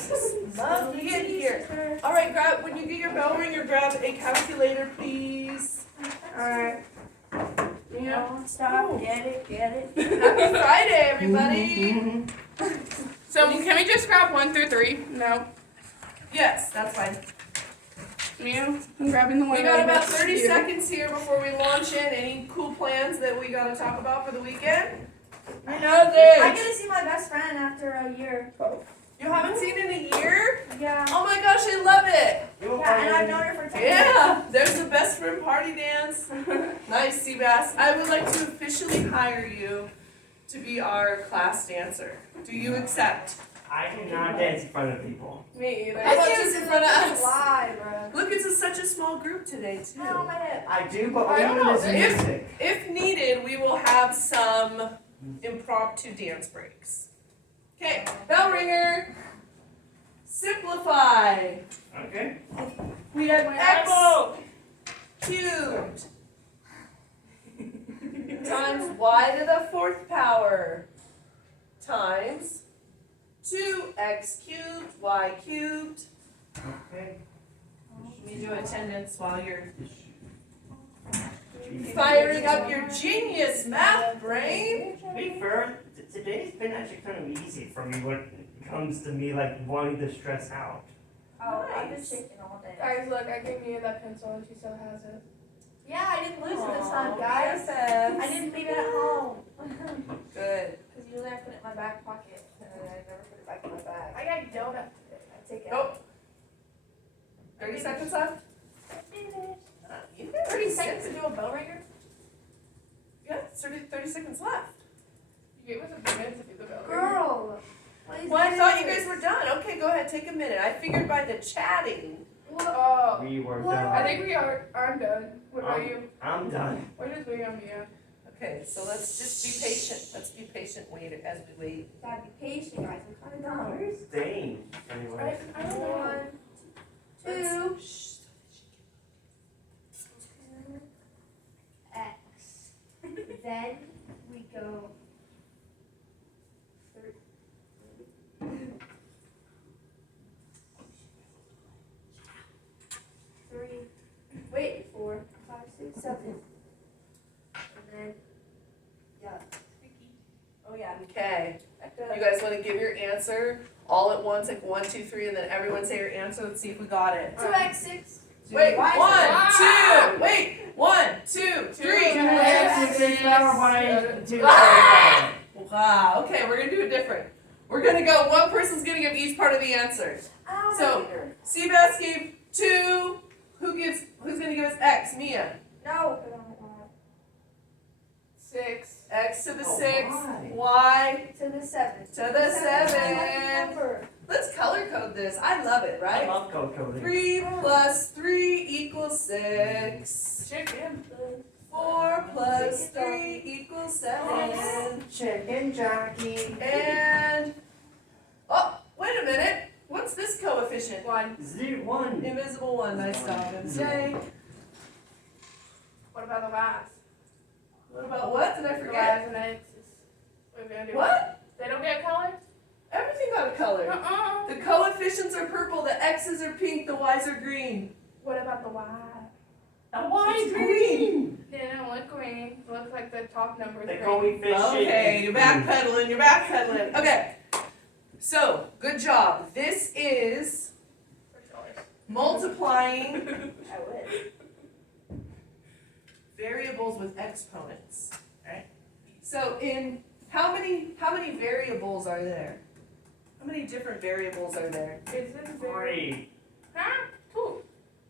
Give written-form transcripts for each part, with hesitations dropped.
Love to get here. All right, when you get your bell ringer, grab a calculator, please. All right. Yeah. Don't stop. Get it. Happy Friday, everybody. So can we just grab 1 through 3? No. Yes, that's fine. Yeah, I'm grabbing the one. We got about next to 30 you. seconds here before we launch in. Any cool plans that we got to talk about for the weekend? I know I get to see my best friend after a year. You haven't seen in a year? Yeah. Oh my gosh, I love it. Yeah, and I've known her for 10 years. Yeah, there's the best friend party dance. Nice, Seabass. I would like to officially hire you to be our class dancer. Do you accept? I cannot dance in front of people. Me either. How about just in front of us? Lie, bro. Look, it's such a small group today, too. Ow, my hip. I do, but I don't we know, listen to music. If needed, we will have some impromptu dance breaks. Okay, bell ringer. Simplify. Okay. We have x Apple! cubed times y to the fourth power times 2x cubed y cubed. Okay. Let me do attendance while you're firing up your genius math brain. To be fair, today's been actually kind of easy for me when it comes to me like wanting to stress out. Oh, I've been Nice. shaking all day. Guys, look, I gave Mia that pencil and she still has it. Yeah, I didn't lose it this time, Aw, guys. yes. I didn't leave it at home. Good. Because usually I put it in my back pocket, and then I never put it back in my bag. I got donut today. I take it Oh, out. 30 seconds left? Finished. You got 30 seconds to do a bell ringer? Yeah, it's 30 seconds left. You gave us a minute to do the bell. Girl. What is Well, I thought you this? guys were done. Okay, go ahead, take a minute. I figured by the chatting. Oh. We were What? done. I think we are. I'm done. What about you? I'm done. We're just waiting on Mia. Okay, so let's just be patient. Let's be patient wait as we wait. Gotta be patient, guys. I'm kind of done. Where's Dane? Anyway. I don't know. 1, 2, Shh. X. Then we go 3. Wait, 4, 5, 6, 7. And then, yeah. Oh yeah. Okay. You guys want to give your answer all at once, like 1, 2, 3, and then everyone say your answer. Let's see if we got it. 2x6. Wait, Why is 1, it- 2. Wait, 1, 2, 3. Wow. Okay, we're gonna do it different. We're gonna go. One person's gonna give each part of the answer. Ow, my So- finger. Seabass gave 2. Who's gonna give us X? Mia. No. 6. X to the Oh, 6. why? Y To the 7. to the Seven's my lucky 7. number. Let's color code this. I love it, I right? love code coding. 3 plus 3 equals 6. Chicken. 4 plus 3 equals 7. Chicken jockey. And, oh, wait a minute. What's this coefficient? 1. 1. Invisible 1. Nice job, MJ. What about the last? What about what? Did I The forget? last and X's. What are we gonna do? What? They don't get color? Everything got a color. Uh-uh. The coefficients are purple, the X's are pink, the Y's are green. What about the Y? And why It's is green? They don't look green. It looks like the top number is They green. call me fish. Okay, you're backpedaling, you're backpedaling. Okay. So, good job. This is multiplying I would. variables with exponents. Right? So in how many variables are there? How many different variables are there? Is this very... 3. Huh? 2.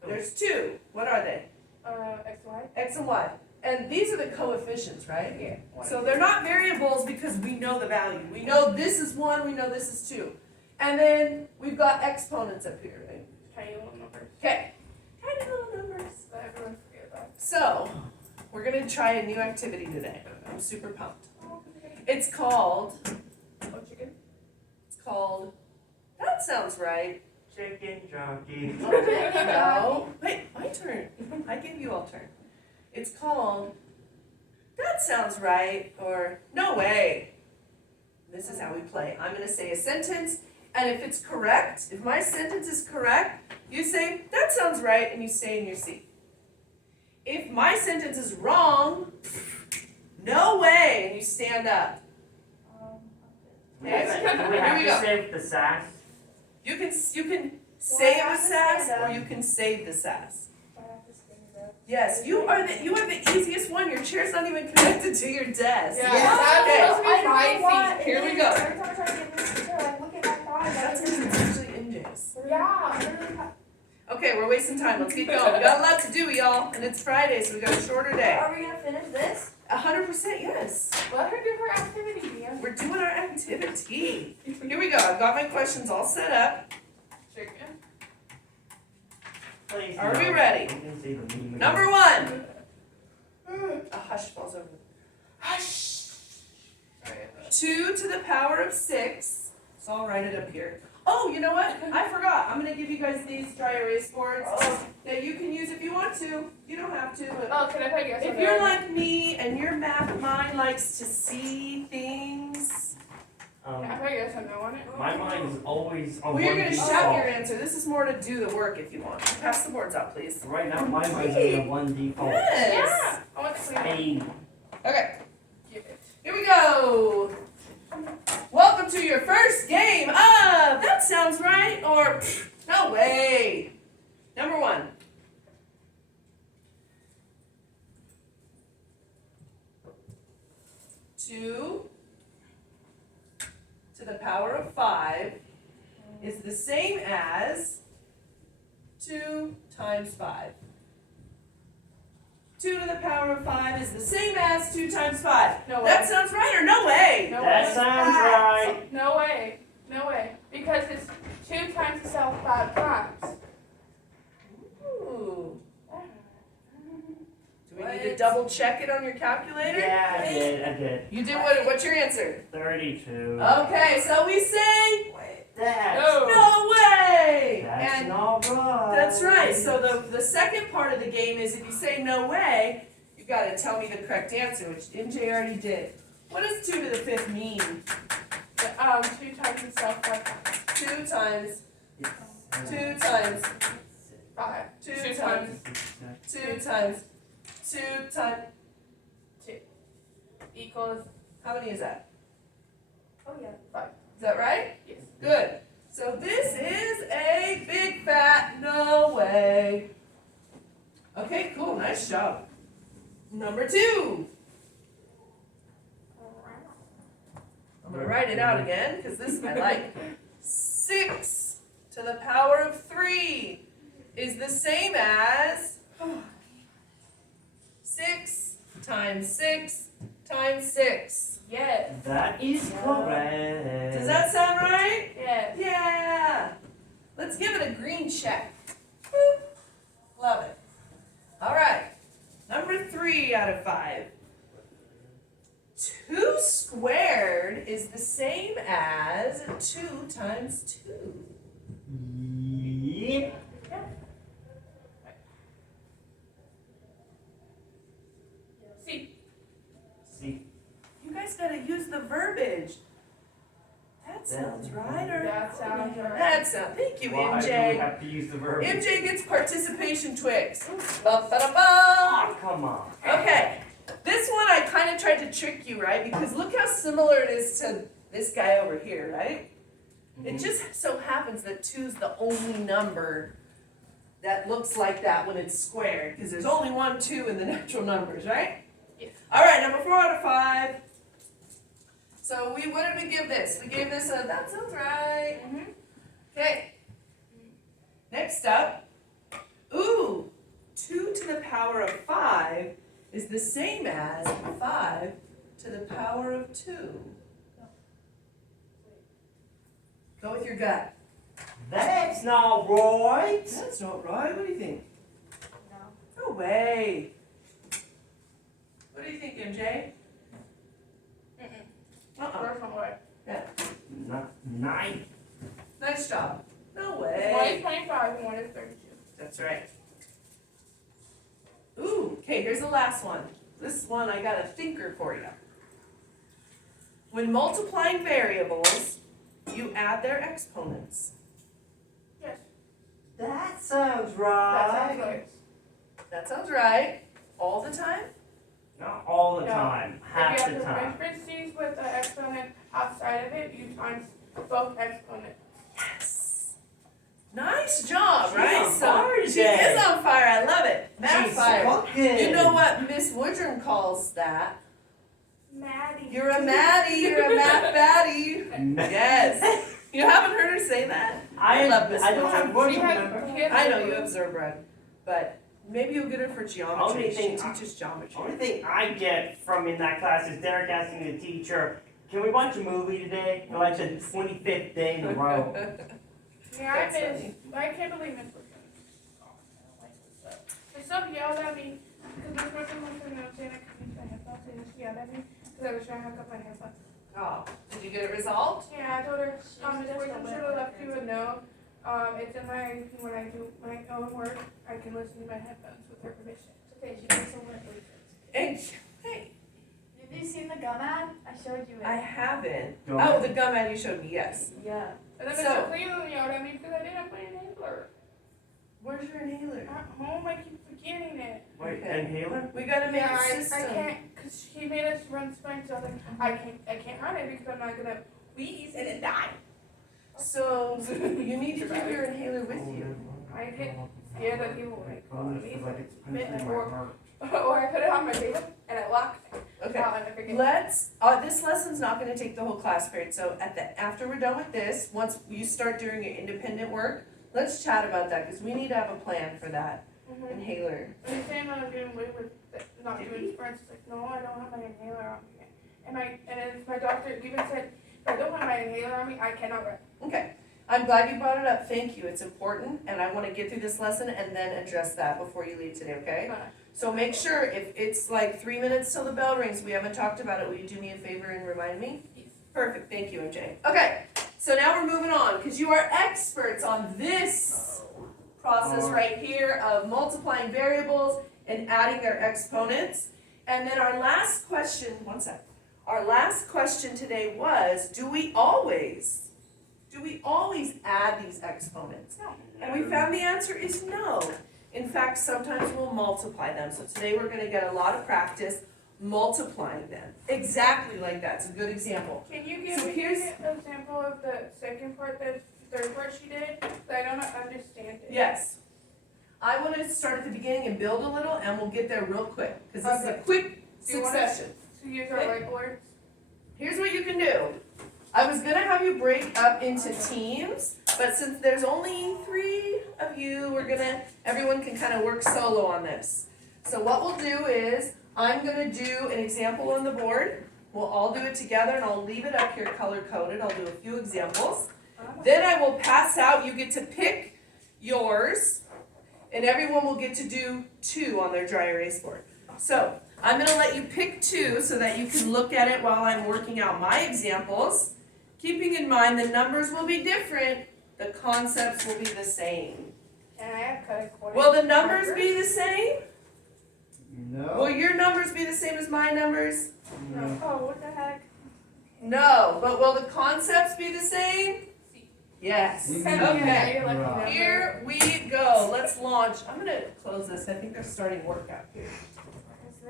There's 2. What are they? X, Y? X and Y. And these are the coefficients, right? Yeah. So they're not variables because we know the value. We know this is 1, we know this is 2. And then we've got exponents up here, right? Tiny little numbers Okay. Tiny little numbers. that everyone forget about. So, we're going to try a new activity today. I'm super pumped. It's called, Oh, chicken? that sounds right. Chicken jockey. No. Wait, my turn. I gave you all turn. It's called, that sounds right, or no way. This is how we play. I'm going to say a sentence, And if it's correct, if my sentence is correct, you say, that sounds right, and you stay in your seat. If my sentence is wrong, no way, and you stand up. Okay, Do we here have we to go. save the sass? You can save I the have to sass, stand up? or you can save the sass. I have to stand up. Yes, you are the easiest one. Your chair's not even connected to your desk. Yeah, Okay. that's supposed to I be don't know my why. feet. Here we It is. go. Every time I try to get this picture, like, look at my thighs. That's because it's actually MJ's. Yeah, literally. Okay, we're wasting time. Let's keep going. We got a lot to do, y'all, and it's Friday, so we got a shorter day. Are we gonna finish this? 100% yes. Let her do her activity, Mia. We're doing our activity. Here we go. I've got my questions all set up. Chicken. Please, Are no. we ready? You can see the meme. Number 1. A hush falls over. Hush. 2 to the power of 6. So I'll write it up here. Oh, you know what? I forgot. I'm going to give you guys these dry erase boards that you can use if you want to. You don't have to, but Oh, can I put yes or if no? you're like me and your math mind likes to see things, Can I put yes or no on it? My mind is always on well, you're one going to default. shout your answer. This is more to do the work if you want. Pass the boards out, please. Right now, my mind's on one default. Yes. Yeah. I want to clean it. Hey, Okay, Give it. here we go. Welcome to your first game of That Sounds Right or No Way. Number 1. Two to the power of 5 is the same as 2 times 5. 2 to the power of 5 is the same as 2 times 5. No way. That sounds right or no way? No that way. sounds right. No way. No way. Because it's 2 times itself 5 times. Ooh. Do we need to What? double check it on your calculator? Yeah, I did. You did what? What's your answer? 32. Okay, so we say That's, No. no way. that's And not right. that's right. So the second part of the game is if you say no way, you got to tell me the correct answer, which MJ already did. What does 2 to the 5th mean? 2 times itself 5 times. 2 times 2 times 5. 2 2 times 2 times 2 times. Equals How many is that? Oh, yeah. 5. Is that right? Yes. Good. So this is a big fat no way. Okay, cool. Nice job. Number 2. I'm going to write it out again because this I like. 6 to the power of 3 is the same as 6 times 6 times 6. Yes. That is correct. Does that sound right? Yes. Yeah. Let's give it a green check. Boop. Love it. All right. Number 3 out of 5. 2 squared is the same as 2 times 2. Yep. See. See, You guys gotta use the verbiage. That sounds right, or That sounds right. that sounds. Thank you, why do we MJ. have to use the verb? MJ gets participation Twix. Ba-ba-da-ba. Oh, come on. Okay, this one I kind of tried to trick you, right? Because look how similar it is to this guy over here, right? It just so happens that 2 is the only number that looks like that when it's squared, because there's only 1 2 in the natural numbers, right? Yes. All right, number 4 out of 5. So what did we give this? We gave this a, that sounds right. Mm-hmm. Okay. Next up, ooh, 2 to the power of 5 is the same as 5 to the power of 2. Go with your gut. That's not right. That's not right. What do you think? No. No way. What do you think, MJ? First one way. Not 9. Nice job. No 1 way. is 25 and 1 is 32. That's right. Ooh, okay, here's the last one. This one, I got a thinker for you. When multiplying variables, you add their exponents. Yes. That sounds That right. sounds right. That sounds right. All the time? Not all the No. time, If half you have the the time. parentheses with the exponent outside of it, you times both exponents. Yes. Nice job, She's right? on fire she today. is on fire. I love it. Math She's fire. cooking. You know what Miss Woodrum calls that? Maddie. You're a Maddie. You're a math baddie. Yes. You haven't heard her say that? I love this I don't one. have one She has- remember. she has- I know you observe, Brad, but maybe you'll get her for geometry. Only She thing- teaches geometry. Only thing I get from in that class is Derek asking the teacher, "Can we watch a movie today?" For like the 25th day in a row. Yeah, That's I miss. funny. I can't believe Miss Woodrum. Oh, I don't like this stuff. Miss Sub yelled at me because Miss Woodrum was saying I couldn't use my headphones, and she yelled at me because I was trying to hook up my headphones. Oh, did you get it resolved? Yeah, I told her, Miss just Woodrum a should have left you a note. It's in my, when I do my own work, I can listen to my headphones with her permission. It's okay, she makes a work with it. And, hey, Have you seen the gum ad? I showed you it. I haven't. Go Oh, on. the gum ad you showed me, yes. Yeah. And then So- Mr. Cleveland yelled at me because I didn't have my inhaler. Where's your inhaler? At home, I keep forgetting it. Wait, Okay. inhaler? We gotta make Yeah, a I system. can't, because he made us run sprints. I was like, I can't run it because I'm not gonna wheeze and then die. So, you need to keep your inhaler with you. I get scared that people will like follow me. Like it's Bit punching my or- heart. Or I put it on my table and it locks me. Okay. And I forget. Let's, this lesson's not gonna take the whole class period, so after we're done with this, once you start doing your independent work, let's chat about that, cause we need to have a plan for that Mhm. inhaler. And he's saying that I'm doing away with not doing sprints. It's like, no, I don't have my inhaler on me. And then my doctor even said, if I don't have my inhaler on me, I cannot run. Okay, I'm glad you brought it up, thank you, it's important, and I wanna get through this lesson and then address that before you leave today, okay? So make sure, if it's like 3 minutes till the bell rings, we haven't talked about it, will you do me a favor and remind me? Yes. Perfect, thank you, MJ. Okay, so now we're moving on, because you are experts on this process right here of multiplying variables and adding their exponents. And then our last question, one sec. Our last question today was, do we always add these exponents? No. And we found the answer is no. In fact, sometimes we'll multiply them. So today we're gonna get a lot of practice multiplying them. Exactly like that, it's a good example. Can you give So me here's- an example of the second part, the third part she did? 'Cause I don't understand it. Yes. I wanna start at the beginning and build a little, and we'll get there real quick, because this is a Okay. quick Do you wanna- succession. To use our Okay. whiteboards. Here's what you can do. I was gonna have you break up into teams, but since there's only 3 of you, everyone can kind of work solo on this. So what we'll do is, I'm gonna do an example on the board. We'll all do it together, and I'll leave it up here color-coded. I'll do a few examples. Then I will pass out, you get to pick yours, and everyone will get to do 2 on their dry erase board. So, I'm gonna let you pick 2 so that you can look at it while I'm working out my examples. Keeping in mind the numbers will be different, the concepts will be the same. And I have color coordinates. Will the numbers be the same? Will No. your numbers be the same as my numbers? No. Oh, what the heck? No, but will the concepts be the same? Yes. Mhm. Okay. You're lucky Right. number. Here we go. Let's launch. I'm gonna close this. I think they're starting workout here.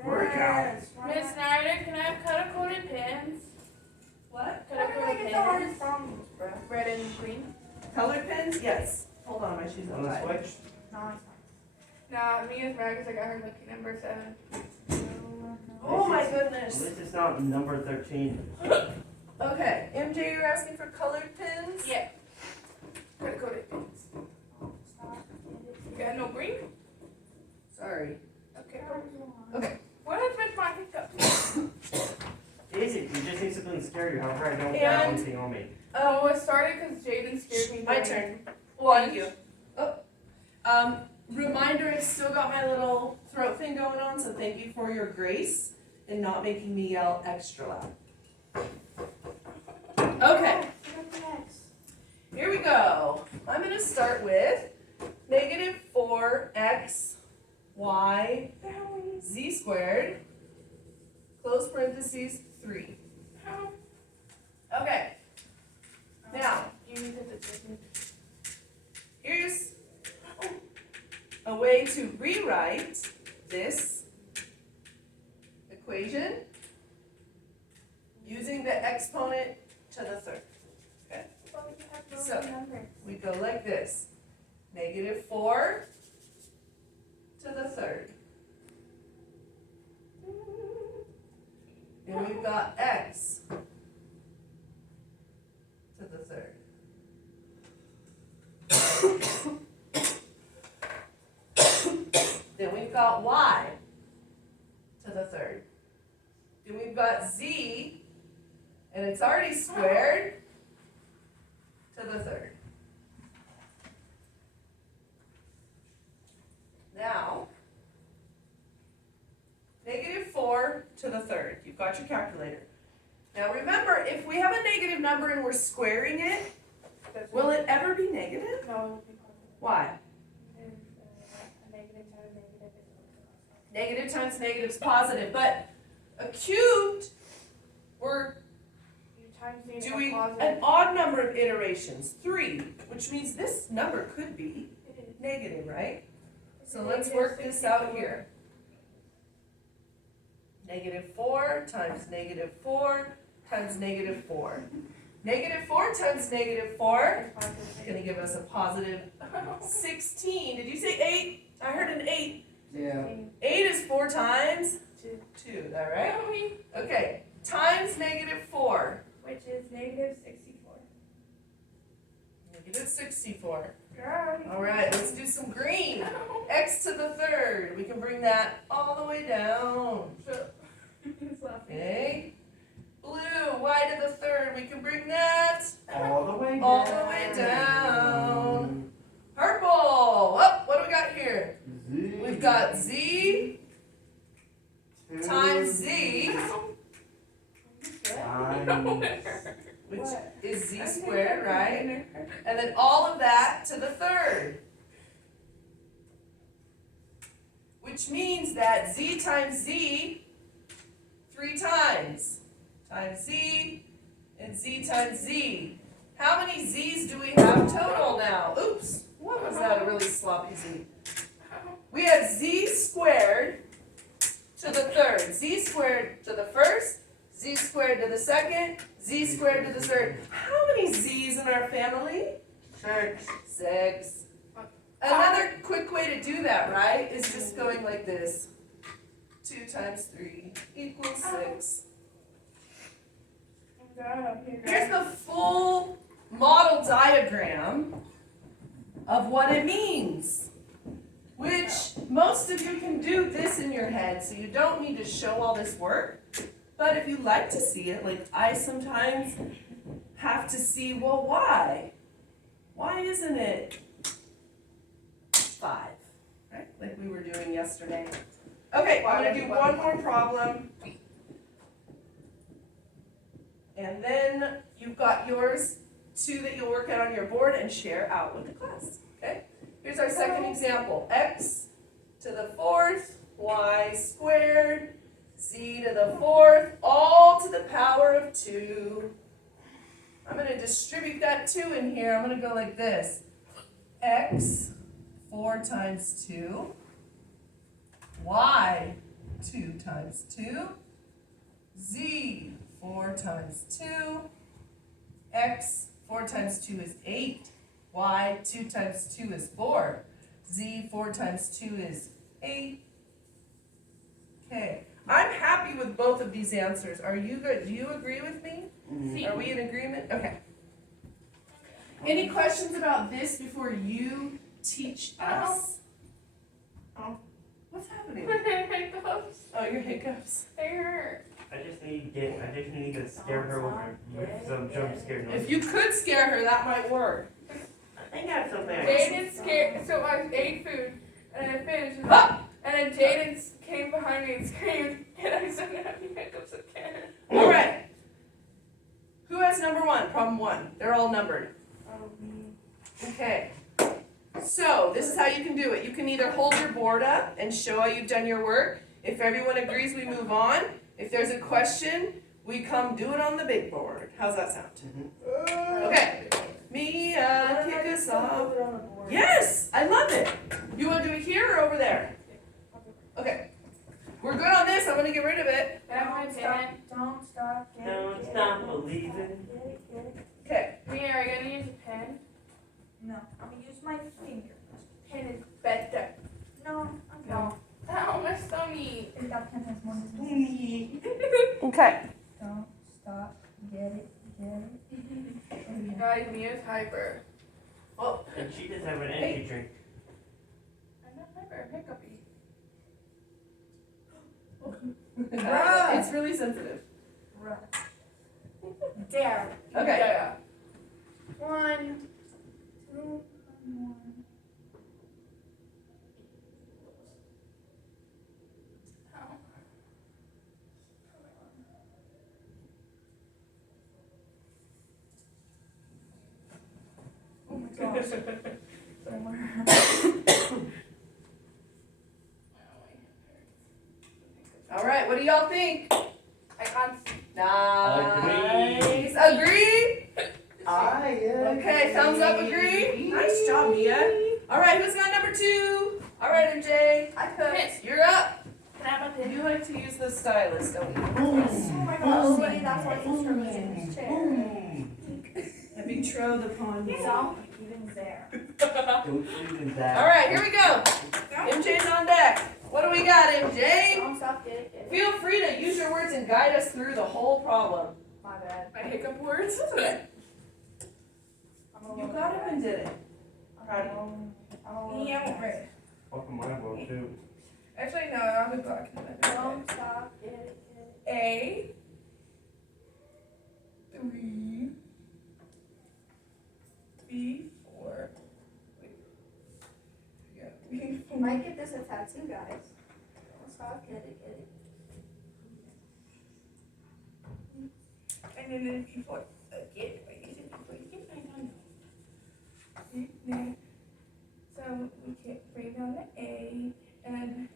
Workout. Miss Schneider, can I have color coded pens? What? Color coded pens? problems, bro. Red and green. Colored pens? Yes. Hold on, my shoes On are the tied. switch? No, Nah, me is mad because I got her lucky number 7. Oh my At goodness. least it's not number 13. Okay, MJ, you're asking for colored pens? Yeah. Color coded pens. You got no green? Sorry. Okay. Okay. What is with my hiccup? Easy, you just need something to scare you. However, I don't And- have one thing on me. Oh, it started because Jaden scared me. My during- turn. Lunch. Thank you. Reminder, I still got my little throat thing going on, so thank you for your grace in not making me yell extra loud. Okay, here we go. I'm gonna start with -4x, y, z squared, close parentheses, 3. Okay. Now, You need to here's a way to rewrite this equation using the exponent to the third. So, we go like this. -4 to the third. And we've got x to the third. Then we've got y to the third. Then we've got z, and it's already squared, to the third. Now, -4 to the third. You've got your calculator. Now remember, if we have a negative number and we're squaring it, will it ever be negative? No, it will be positive. Why? And, a negative times negative is also Negative times negative is positive, but a cubed, we're you times the doing positive. an odd number of iterations, 3, which means this number could be It is. negative, right? It's So a let's negative work this out 64. here. -4 times -4 times -4. -4 times -4 It's positive. is gonna give us a positive 16. Did you say 8? I heard an 8. Yeah. 8 is 4 times Two. 2, is that right? Right? Okay, times -4. Which is negative 64. -64. Girl. All right, let's do some green. X to the third. We can bring that all the way down. He's laughing. Okay. Blue, y to the third. We can bring that All the way down. all the way down. Purple. Oh, what do we got here? Z. We've got z times z, which What? is z squared, right? And then all of that to the third. Which means that z times z 3 times. Times z and z times z. How many z's do we have total now? Oops, what was that? A really sloppy z. We have z squared to the third, z squared to the first, z squared to the second, z squared to the third. How many z's in our family? 6. Another quick way to do that, right, is just going like this. 2 times 3 equals 6. Here's the full model diagram of what it means, which most of you can do this in your head, so you don't need to show all this work. But if you like to see it, like I sometimes have to see, well, why? Why isn't it 5? Right? Like we were doing yesterday. Okay, I'm gonna do one more problem. And then you've got yours, 2 that you'll work out on your board and share out with the class, okay? Here's our second example. X to the 4th, y squared, z to the 4th, all to the power of 2. I'm gonna distribute that 2 in here. I'm gonna go like this. X, 4 times 2, y, 2 times 2, z, 4 times 2, x, 4 times 2 is 8, y, 2 times 2 is 4, z, 4 times 2 is 8. Okay, I'm happy with both of these answers. Are you good? Do you agree with me? Are we in agreement? Okay. Any questions about this before you teach us? Oh. What's happening? Hiccups. Oh, your hiccups. They hurt. I just need to scare her with some jump scare noise. If you could scare her, that might work. I think I have something. Jaden scared. So I ate food and I finished. Ah! And then Jaden came behind me and screamed, and I started having hiccups again. All right. Who has number 1? Problem 1. They're all numbered. Oh, me. Okay. So this is how you can do it. You can either hold your board up and show how you've done your work. If everyone agrees, we move on. If there's a question, we come do it on the big board. How's that sound? Mhm. Okay. Mia, kick us off. Yes, I love it. You want to do it here or over there? Okay. We're good on this. I'm gonna get rid of it. Don't stop. Don't stop believing. Okay. Mia, are you gonna use a pen? No, I'm gonna use my finger. Pen is better. No, No. Ow, my stomach. That pen has more than Okay. Don't stop. Get it. Guys, Mia's hyper. And she does have an energy drink. I'm not hyper, I'm hiccupy. It's really sensitive. Right. There. Okay. Yeah. 1, 2, 1. Oh my gosh. All right. What do y'all think? I can't see. Nice. Agree? Okay. Thumbs up. Agree. Nice job, Mia. All right. Who's got number 2? All right, MJ. I could. Miss, You're up. can I have a pen? You like to use the stylus, don't you? Oh my gosh, see, that's why it's from this chair. I betrothed upon you. Don't even there. Don't even that. All right. Here we go. MJ's on deck. What do we got, MJ? Don't stop, get it. Feel free to use your words and guide us through the whole problem. My bad. My hiccup words? Okay. I'm a You little got it bad. and did it. Proud of I'm a little Yeah, bad. right. Welcome my world too. Actually, no, I'll be back in a minute. Don't stop, get it. A 3 B 4 wait. Yeah, B 4 Might get this a tattoo, guys. Don't stop, get it. and then B 4 again. Wait, is it B 4 again? I don't know. Then, so we can bring down the A and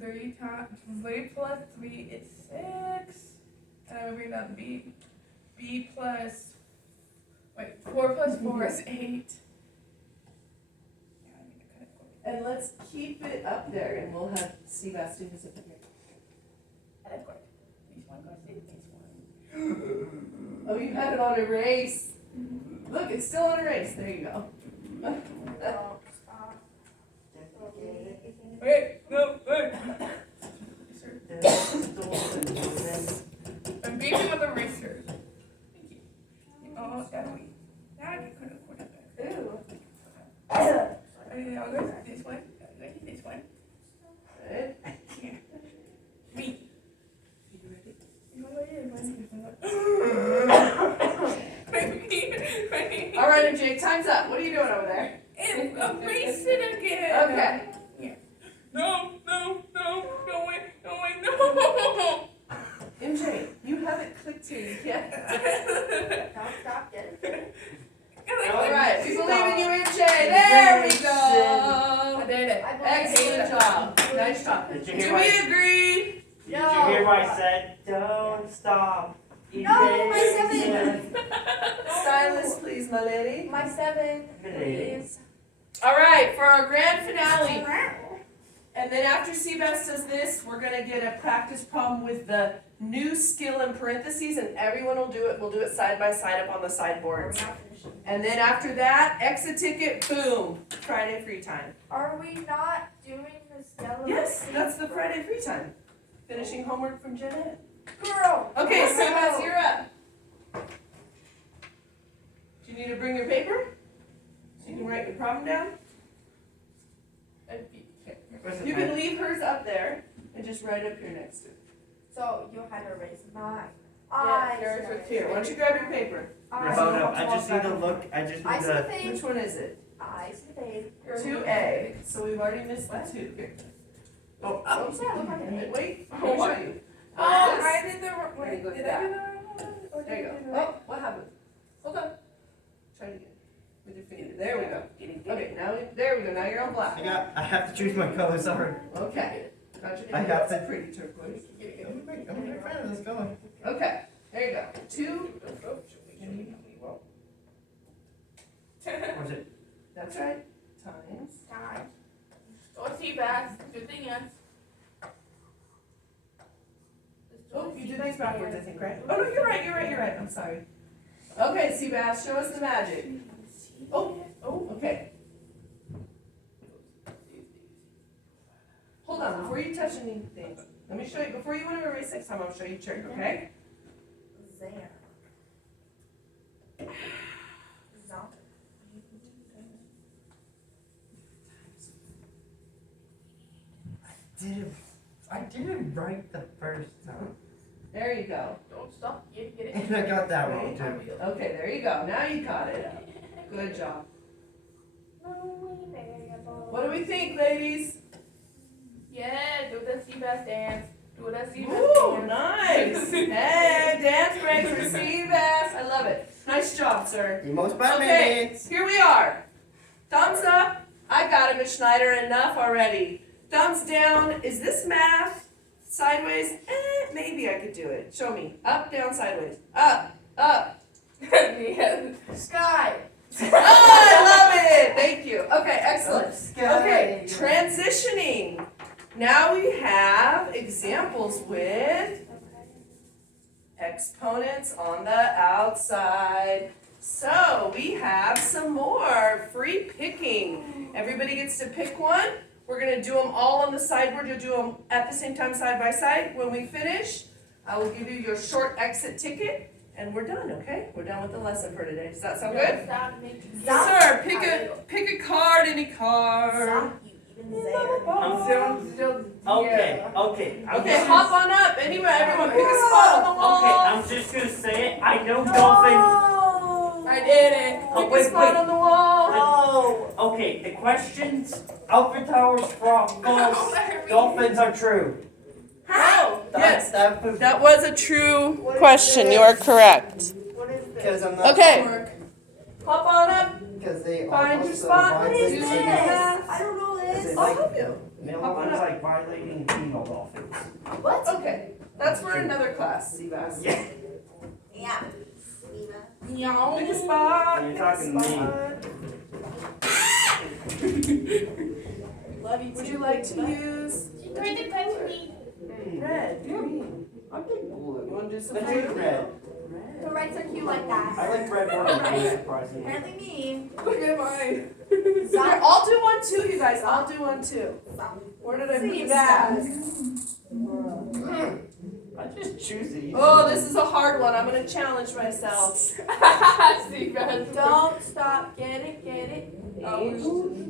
3 plus 3 is 6. And I'm bring down B. B plus 4 plus 4 is 8. And let's keep it up there and we'll have Sebastian who's up here. That's good. This one goes in, this one. Oh, you had it on erase. Look, it's still on erase. There you go. Don't stop. Wait, no, wait. I'm beating with eraser. Thank you. Oh, that way. Now I can kind of put it back. Ooh. And then I'll go to this one. I'll go to this one. Good. Here. Me. You ready? All right, MJ, time's up. What are you doing over there? Erase it again. Okay. Yeah. No, wait, no. MJ, you haven't clicked here yet. Don't stop, get it. All right, we believe in you, MJ. There we I go. did it. Excellent job. Nice job. Did you Do hear what? we agree? Did you hear what I said? Don't stop. No, my 7. Stylus, please, my lady. My 7, please. All right, for our grand finale. And then after Seabass does this, we're gonna get a practice problem with the new skill in parentheses, and everyone will do it. We'll do it side by side up on the sideboards. And then after that, exit ticket, boom, Friday free time. Are we not doing the skeleton? Yes, that's the Friday free time. Finishing homework from Jeanette. Girl. Okay, Seabass, you're up. Do you need to bring your paper? So you can write your problem down? You can leave hers up there and just write up here next to it. So you'll have to erase mine. Yeah, yours right here. Why don't you grab your paper? Hold up, I just need to look, I just I need see the to. fade. Which one is it? I see the fade. 2A. So we've already missed the 2. Oh, yeah, look like an eight. Wait, Oh, let me what? show you. Oh, I did the wrong. There you go, Did that. I do the wrong one? There you go. Oh, what happened? Hold on. Try it again. With your finger. There we go. Okay, now, there we go. Now you're on black. I have to choose my color, sorry. Okay. How'd you I do? got That's the- pretty turquoise. I'm a big fan of this color. Okay, there you go. 2. Was it? That's right. Times. Time. Or sea bass. Do the ends. Oh, you did these backwards, I think, right? Oh, no, you're right. I'm sorry. Okay, Seabass, show us the magic. Oh, okay. Hold on, before you touch anything, let me show you, before you want to erase next time, I'll show you a trick, okay? There. Zomp. I didn't right the first time. There you go. Don't stop. Get it. And I got that wrong too. Okay, there you go. Now you caught it. Good job. What do we think, ladies? Yeah, do the sea bass dance. Do the sea bass Ooh, dance. nice. Hey, dance break for Seabass. I love it. Nice job, sir. The most Batman Okay, dance. here we are. Thumbs up. I got it, Miss Schneider. Enough already. Thumbs down. Is this math? Sideways? Maybe I could do it. Show me. Up, down, sideways. Up. Yeah. Sky. Oh, I love it. Thank you. Okay, excellent. Okay, Sky. transitioning. Now we have examples with exponents on the outside. So we have some more free picking. Everybody gets to pick one. We're going to do them all on the sideboard. You'll do them at the same time side by side. When we finish, I will give you your short exit ticket and we're done, okay? We're done with the lesson for today. Does that sound good? Yes, sir. Pick a card, any card. Zomp you, even there. Okay. Okay, hop on up. Anyway, everyone pick a spot on the wall. Okay, I'm just gonna say it. I know dolphin. I did it. Pick wait, a spot wait. on the wall. Oh. Okay, the questions, Alpha Towers, false, dolphins are true. How? Yes, That that was a true question. You are correct. What is this? because I'm not. Okay. Hop on up. Because they Find your also spot. violate What is the- this? I don't know Because this. they I'll like- help you. Male Hop on ones up. like violating female dolphins. What? Okay, that's for another class, Seabass. Yeah. Yeah. Pick a spot. You're Pick a talking to me. spot. Would you like to use Try to touch me. red, green? I think blue. You want to do some I think blue? red. The rights are cute like that. I like red more than blue, surprisingly. Apparently me. Look at mine. Here, Zomp. I'll do one too, you guys. I'll do one too. Where did I put the stats? I just choose these. Oh, this is a hard one. I'm gonna challenge myself. Sea bass. Don't stop. Get it. Age.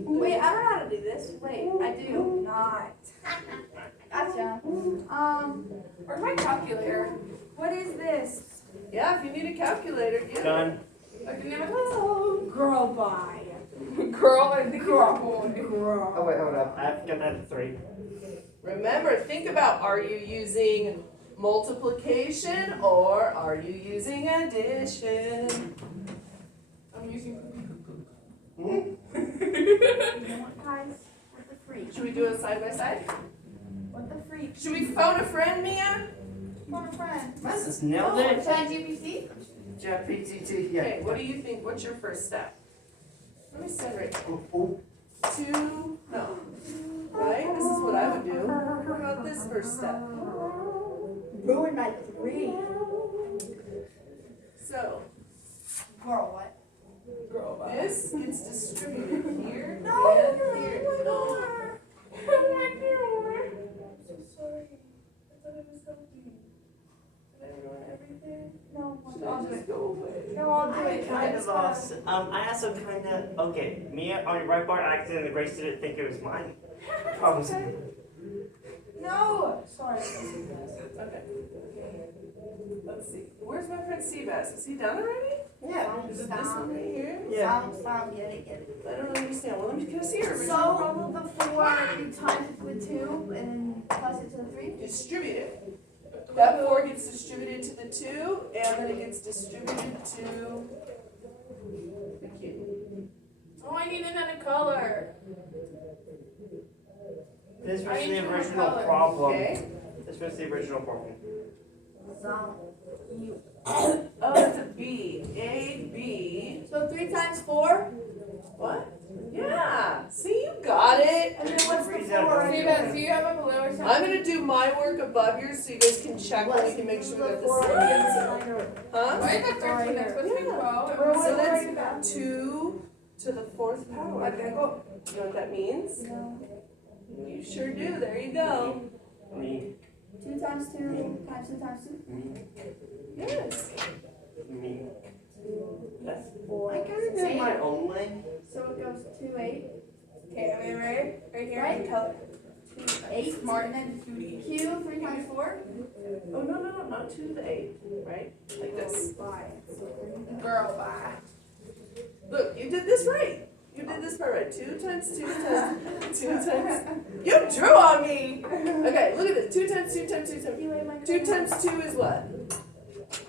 Wait, I don't know how to do this. Wait, I do not. Gotcha. Where's my calculator? What is this? Yeah, if you need a calculator, get it. Done. I can never Girl bye. Girl, I think you're a boy. Oh wait, hold up. I have to get that at 3. Remember, think about, are you using multiplication or are you using addition? I'm using. You know what, guys? What the freak? Should we do it side by side? What the freak? Should we phone a friend, Mia? Phone a friend. Just nailed it. ChatGPT? Jeff PTT. Yeah. Okay, what do you think? What's your first step? Let me send right. Oh, 2, no. Right? This is what I would do. What about this first step? Ruined my 3. So, Girl, what? this gets distributed here No, and you're here. right. No. Oh my God. I'm so sorry. I thought it was helping. Did I ruin everything? No, Should I'll I do just it. go away? No, I'll do it. Kind of awesome. I also kind of, okay, Mia on your right bar accidentally erased it, think it was mine. Problems. No. Sorry. Okay. Let's see. Where's my friend Seabass? Is he done already? yeah. Is it this one right here? Yeah. Stop. Get it. I don't understand. Well, let me, can I see her? So, the 4, you times it with 2, and then plus it to the 3? Distribute it. That 4 gets distributed to the 2, and then it gets distributed to the cube. Oh, I need another color. This This was I need the two more original colors. problem. Okay. This was the original problem. Oh, it's a B. A, B. So 3 times 4? What? Yeah. See, you got it. And then what's the Freeze out 4? See, but do you have a blue or something? I'm gonna do my work above yours so you guys can check and we can make sure we got the same. Huh? Why is it 13? That's supposed to be 12. So that's 2 to the 4th power. You know what that means? You sure do. There you go. Me, 2 times 2 times 2 times 2? me, Yes. me. That's, 4. I gotta do it my own way. So it goes 2, 8. Okay, I mean, right? Right here. Right? Color. 2, 8. Smart. And then Q, 3 times 4? Oh, no, not 2 to the 8. Right? Like this. 5. Girl, bye. Look, you did this right. You did this part right. 2 times 2 times 2 times. You drew on me. Okay, look at this. 2 times 2 times 2 times. 2 times 2 is what?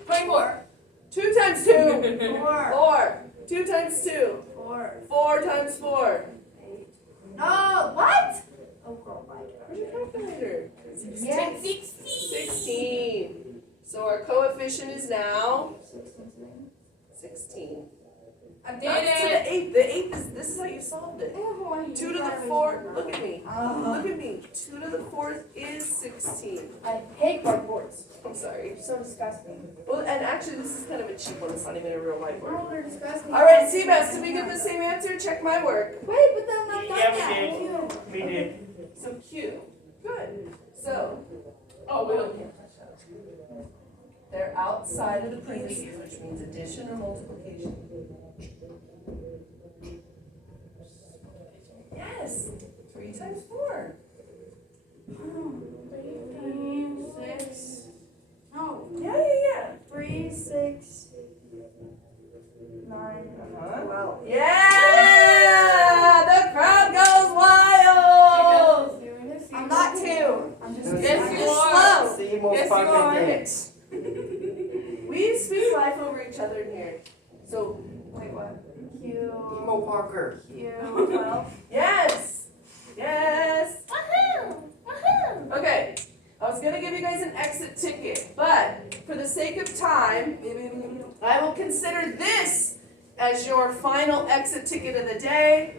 24. 2 times 2. 4. 4. 2 times 2. 4. 4 times 4. 8. No, what? Oh, girl, bye. Where's your calculator? Yes. 16. So our coefficient is now 16. I did That's to it. the 8th. The 8th is, this is how you solved it. 2 to the 4th, look at me. Look at me. 2 to the 4th is 16. I hate whiteboards. I'm sorry. They're so disgusting. Well, and actually, this is kind of a cheap one. It's not even a real whiteboard. Oh, they're disgusting. All right, Seabass, did we get the same answer? Check my work. Wait, but then I'm not done Yeah, yet. we did. We did. So Q. Good. So, oh, we don't care. They're outside of the parentheses, which means addition or multiplication. Yes. 3 times 4. 6. No. Yeah. 3, 6, 9, 12. Yeah! The crowd goes wild! I'm not 2. I'm just Yes, I'm you just are. slow. See, most Yes, you fucking are. things. We speak life over each other in here. So, Wait, what? Q, Emo Parker. Q, 12. yes! Yes! Woohoo! Woohoo! Okay, I was gonna give you guys an exit ticket, but for the sake of time, I will consider this as your final exit ticket of the day.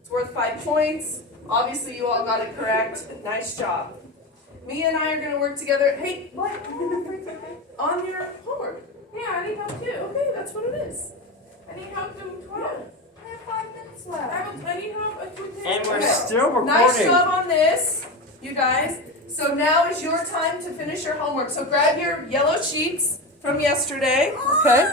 It's worth 5 points. Obviously, you all got it correct. Nice job. Mia and I are gonna work together. Hey, What? on your homework. Yeah, I need help too. Okay, that's what it is. I need help doing 12. I have 5 minutes left. I need help with And we're Okay. still recording. Nice job on this, you guys. So now is your time to finish your homework. So grab your yellow sheets from yesterday, okay?